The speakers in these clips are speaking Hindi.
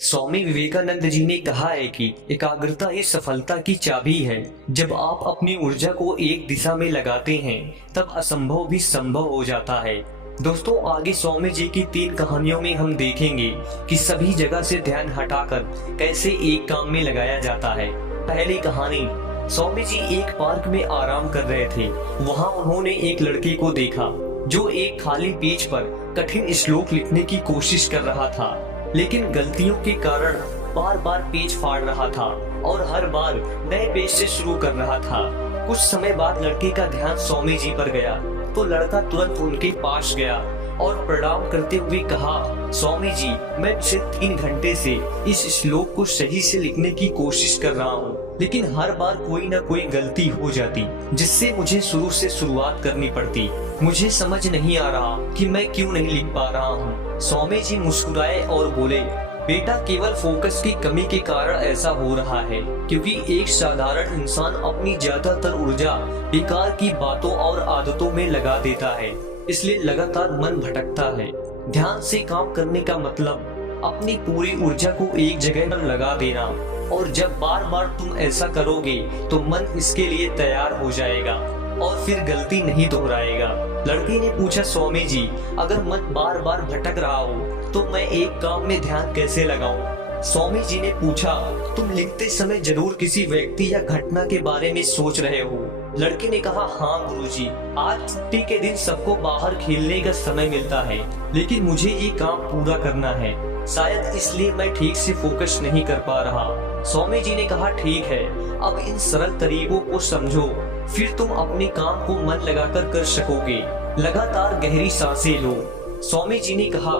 स्वामी विवेकानंद जी ने कहा है कि एकाग्रता ही सफलता की चाबी है। जब आप अपनी ऊर्जा को एक दिशा में लगाते हैं तब असंभव भी संभव हो जाता है। दोस्तों, आगे स्वामी जी की 3 कहानियों में हम देखेंगे कि सभी जगह से ध्यान हटाकर कैसे एक काम में लगाया जाता है। पहली कहानी, स्वामी जी एक पार्क में आराम कर रहे थे। वहाँ उन्होंने एक लड़के को देखा जो एक खाली पेज पर कठिन श्लोक लिखने की कोशिश कर रहा था, लेकिन गलतियों के कारण बार बार पेज फाड़ रहा था और हर बार नए पेज से शुरू कर रहा था। कुछ समय बाद लड़के का ध्यान स्वामी जी पर गया तो लड़का तुरंत उनके पास गया और प्रणाम करते हुए कहा, स्वामी जी, मैं पिछले 3 घंटे से इस श्लोक को सही से लिखने की कोशिश कर रहा हूँ, लेकिन हर बार कोई ना कोई गलती हो जाती जिससे मुझे शुरू से शुरुआत करनी पड़ती। मुझे समझ नहीं आ रहा कि मैं क्यों नहीं लिख पा रहा हूँ। स्वामी जी मुस्कुराए और बोले, बेटा, केवल फोकस की कमी के कारण ऐसा हो रहा है, क्योंकि एक साधारण इंसान अपनी ज्यादातर ऊर्जा बेकार की बातों और आदतों में लगा देता है, इसलिए लगातार मन भटकता है। ध्यान से काम करने का मतलब अपनी पूरी ऊर्जा को एक जगह पर लगा देना, और जब बार बार तुम ऐसा करोगे तो मन इसके लिए तैयार हो जाएगा और फिर गलती नहीं दोहराएगा। लड़के ने पूछा, स्वामी जी, अगर मन बार बार भटक रहा हो तो मैं एक काम में ध्यान कैसे लगाऊं? स्वामी जी ने पूछा, तुम लिखते समय जरूर किसी व्यक्ति या घटना के बारे में सोच रहे हो? लड़के ने कहा, हाँ गुरुजी, आज छुट्टी के दिन सबको बाहर खेलने का समय मिलता है, लेकिन मुझे ये काम पूरा करना है। शायद इसलिए मैं ठीक से फोकस नहीं कर पा रहा। स्वामी जी ने कहा, ठीक है, अब इन सरल तरीकों को समझो, फिर तुम अपने काम को मन लगाकर कर सकोगे। लगातार गहरी सांसें लो। स्वामी जी ने कहा,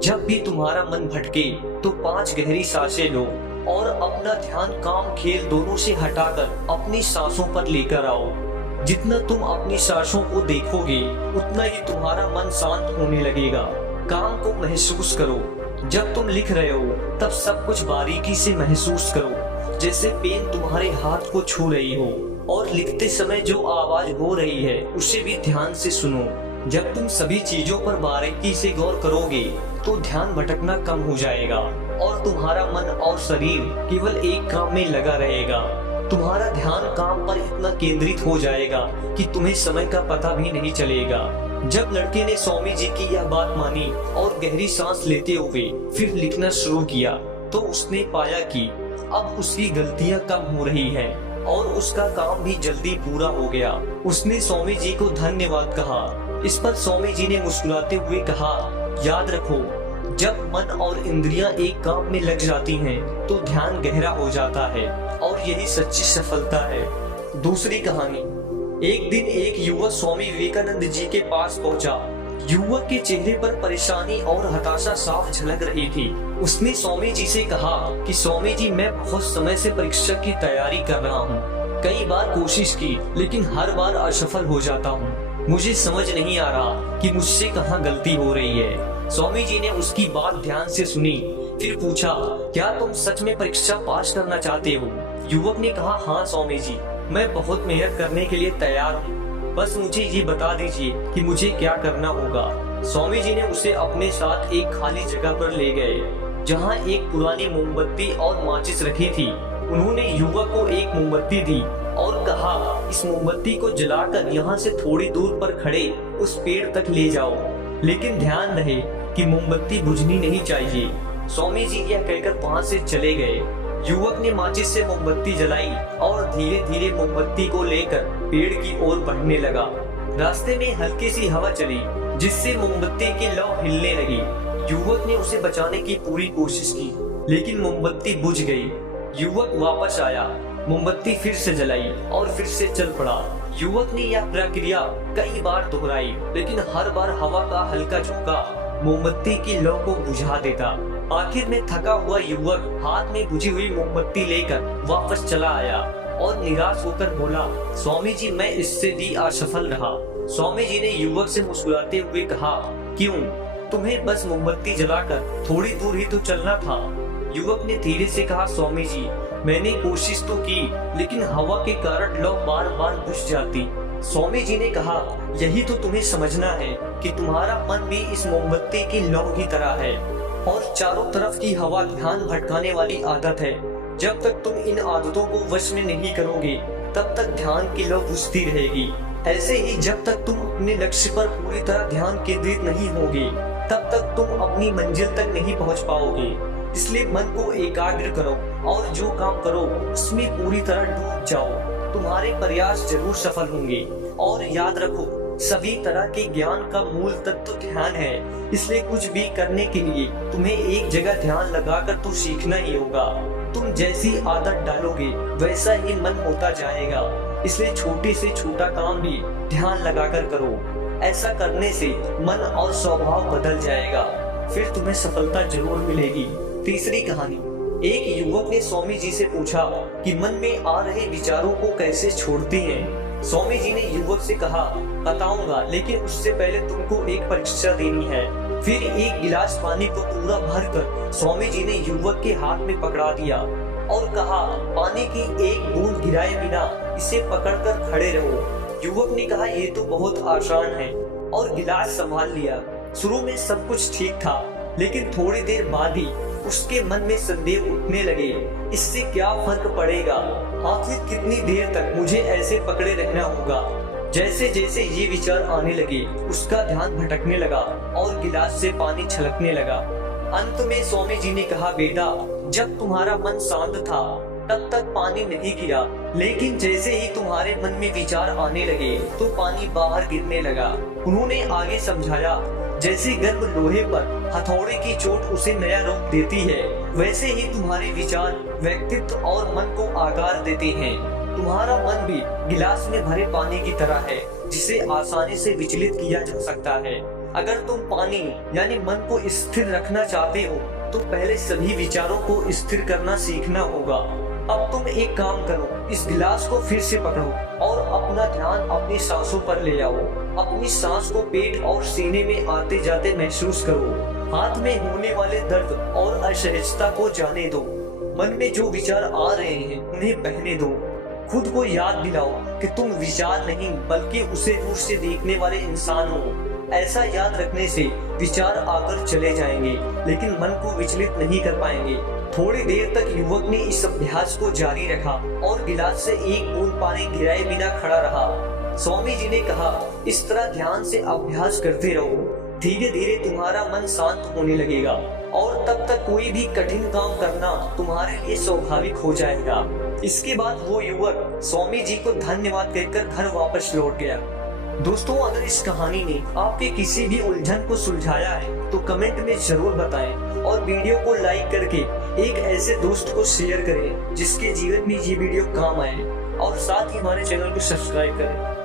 जब भी तुम्हारा मन भटके तो 5 गहरी सांसें लो और अपना ध्यान काम खेल दोनों से हटाकर अपनी सांसों पर लेकर आओ। जितना तुम अपनी सांसों को देखोगे उतना ही तुम्हारा मन शांत होने लगेगा। काम को महसूस करो। जब तुम लिख रहे हो तब सब कुछ बारीकी से महसूस करो, जैसे पेन तुम्हारे हाथ को छू रही हो, और लिखते समय जो आवाज हो रही है उसे भी ध्यान से सुनो। जब तुम सभी चीजों पर बारीकी से गौर करोगे तो ध्यान भटकना कम हो जाएगा और तुम्हारा मन और शरीर केवल एक काम में लगा रहेगा। तुम्हारा ध्यान काम पर इतना केंद्रित हो जाएगा कि तुम्हें समय का पता भी नहीं चलेगा। जब लड़के ने स्वामी जी की यह बात मानी और गहरी सांस लेते हुए फिर लिखना शुरू किया तो उसने पाया कि अब उसकी गलतियां कम हो रही हैं और उसका काम भी जल्दी पूरा हो गया। उसने स्वामी जी को धन्यवाद कहा। इस पर स्वामी जी ने मुस्कुराते हुए कहा, याद रखो, जब मन और इंद्रियां एक काम में लग जाती हैं तो ध्यान गहरा हो जाता है और यही सच्ची सफलता है। दूसरी कहानी, एक दिन एक युवक स्वामी विवेकानंद जी के पास पहुंचा। युवक के चेहरे पर परेशानी और हताशा साफ झलक रही थी। उसने स्वामी जी से कहा कि स्वामी जी, मैं बहुत समय से परीक्षा की तैयारी कर रहा हूँ। कई बार कोशिश की लेकिन हर बार असफल हो जाता हूँ। मुझे समझ नहीं आ रहा कि मुझसे कहाँ गलती हो रही है। स्वामी जी ने उसकी बात ध्यान से सुनी, फिर पूछा, क्या तुम सच में परीक्षा पास करना चाहते हो? युवक ने कहा, हाँ स्वामी जी, मैं बहुत मेहनत करने के लिए तैयार हूँ, बस मुझे ये बता दीजिए कि मुझे क्या करना होगा। स्वामी जी ने उसे अपने साथ एक खाली जगह पर ले गए जहाँ एक पुरानी मोमबत्ती और माचिस रखी थी। उन्होंने युवक को एक मोमबत्ती दी और कहा, इस मोमबत्ती को जलाकर यहाँ से थोड़ी दूर पर खड़े उस पेड़ तक ले जाओ, लेकिन ध्यान रहे कि मोमबत्ती बुझनी नहीं चाहिए। स्वामी जी यह कहकर वहाँ से चले गए। युवक ने माचिस से मोमबत्ती जलाई और धीरे धीरे मोमबत्ती को लेकर पेड़ की ओर बढ़ने लगा। रास्ते में हल्की सी हवा चली जिससे मोमबत्ती की लौ हिलने लगी। युवक ने उसे बचाने की पूरी कोशिश की, लेकिन मोमबत्ती बुझ गई। युवक वापस आया, मोमबत्ती फिर से जलाई और फिर से चल पड़ा। युवक ने यह प्रक्रिया कई बार दोहराई, लेकिन हर बार हवा का हल्का झोंका मोमबत्ती की लौ को बुझा देता। आखिर में थका हुआ युवक हाथ में बुझी हुई मोमबत्ती लेकर वापस चला आया और निराश होकर बोला, स्वामी जी, मैं इससे भी असफल रहा। स्वामी जी ने युवक से मुस्कुराते हुए कहा, क्यों? तुम्हें बस मोमबत्ती जलाकर थोड़ी दूर ही तो चलना था। युवक ने धीरे से कहा, स्वामी जी, मैंने कोशिश तो की, लेकिन हवा के कारण लौ बार बार बुझ जाती। स्वामी जी ने कहा, यही तो तुम्हें समझना है कि तुम्हारा मन भी इस मोमबत्ती की लौ की तरह है। और चारों तरफ की हवा ध्यान भटकाने वाली आदत है। जब तक तुम इन आदतों को वश में नहीं करोगे तब तक ध्यान की लौ बुझती रहेगी। ऐसे ही जब तक तुम अपने लक्ष्य पर पूरी तरह ध्यान केंद्रित नहीं होगे तब तक तुम अपनी मंजिल तक नहीं पहुंच पाओगे। इसलिए मन को एकाग्र करो और जो काम करो उसमें पूरी तरह डूब जाओ। तुम्हारे प्रयास जरूर सफल होंगे। और याद रखो, सभी तरह के ज्ञान का मूल तत्व ध्यान है। इसलिए कुछ भी करने के लिए तुम्हें एक जगह ध्यान लगाकर तो सीखना ही होगा। तुम जैसी आदत डालोगे वैसा ही मन होता जाएगा। इसलिए छोटे से छोटा काम भी ध्यान लगाकर करो। ऐसा करने से मन और स्वभाव बदल जाएगा, फिर तुम्हें सफलता जरूर मिलेगी। तीसरी कहानी। एक युवक ने स्वामी जी से पूछा कि मन में आ रहे विचारों को कैसे छोड़ते हैं। स्वामी जी ने युवक से कहा, बताऊंगा, लेकिन उससे पहले तुमको एक परीक्षा देनी है। फिर एक गिलास पानी को पूरा भरकर स्वामी जी ने युवक के हाथ में पकड़ा दिया और कहा, पानी की एक बूंद गिराए बिना इसे पकड़कर खड़े रहो। युवक ने कहा, ये तो बहुत आसान है, और गिलास संभाल लिया। शुरू में सब कुछ ठीक था, लेकिन थोड़ी देर बाद ही उसके मन में संदेह उठने लगे। इससे क्या फर्क पड़ेगा? आखिर कितनी देर तक मुझे ऐसे पकड़े रहना होगा? जैसे जैसे ये विचार आने लगे उसका ध्यान भटकने लगा और गिलास से पानी छलकने लगा। अंत में स्वामी जी ने कहा, बेटा, जब तुम्हारा मन शांत था तब तक पानी नहीं गिरा, लेकिन जैसे ही तुम्हारे मन में विचार आने लगे तो पानी बाहर गिरने लगा। उन्होंने आगे समझाया, जैसे गर्म लोहे पर हथौड़े की चोट उसे नया रूप देती है, वैसे ही तुम्हारे विचार व्यक्तित्व और मन को आकार देते हैं। तुम्हारा मन भी गिलास में भरे पानी की तरह है, जिसे आसानी से विचलित किया जा सकता है। अगर तुम पानी यानी मन को स्थिर रखना चाहते हो तो पहले सभी विचारों को स्थिर करना सीखना होगा। अब तुम एक काम करो, इस गिलास को फिर से पकड़ो और अपना ध्यान अपनी सांसों पर ले आओ। अपनी सांस को पेट और सीने में आते जाते महसूस करो। हाथ में होने वाले दर्द और असहजता को जाने दो। मन में जो विचार आ रहे हैं उन्हें बहने दो। खुद को याद दिलाओ कि तुम विचार नहीं बल्कि उसे दूर से देखने वाले इंसान हो। ऐसा याद रखने से विचार आकर चले जाएंगे, लेकिन मन को विचलित नहीं कर पाएंगे। थोड़ी देर तक युवक ने इस अभ्यास को जारी रखा और गिलास से एक बूंद पानी गिराए बिना खड़ा रहा। स्वामी जी ने कहा, इस तरह ध्यान से अभ्यास करते रहो। धीरे धीरे तुम्हारा मन शांत होने लगेगा और तब तक कोई भी कठिन काम करना तुम्हारे लिए स्वाभाविक हो जाएगा। इसके बाद वो युवक स्वामी जी को धन्यवाद कहकर घर वापस लौट गया। दोस्तों, अगर इस कहानी ने आपके किसी भी उलझन को सुलझाया है तो कमेंट में जरूर बताएं और वीडियो को लाइक करके एक ऐसे दोस्त को शेयर करें जिसके जीवन में ये वीडियो काम आए, और साथ ही हमारे चैनल को सब्सक्राइब करें।